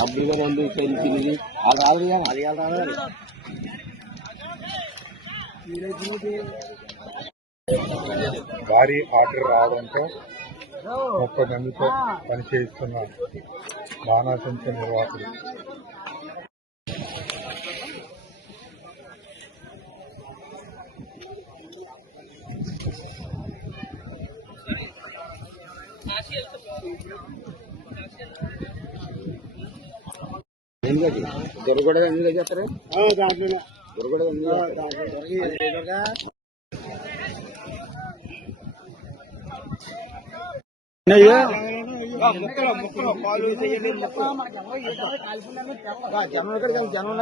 అబ్బిగా రెండు చిన్నది అది రాదు అది రాదు. భారీ ఆర్డర్ రావడంతో 30 మందితో పనిచేస్తున్న బాణాసంచ నిర్వాహకులు దొరకడ ఎందుకు చేస్తారు దొరకడ జనం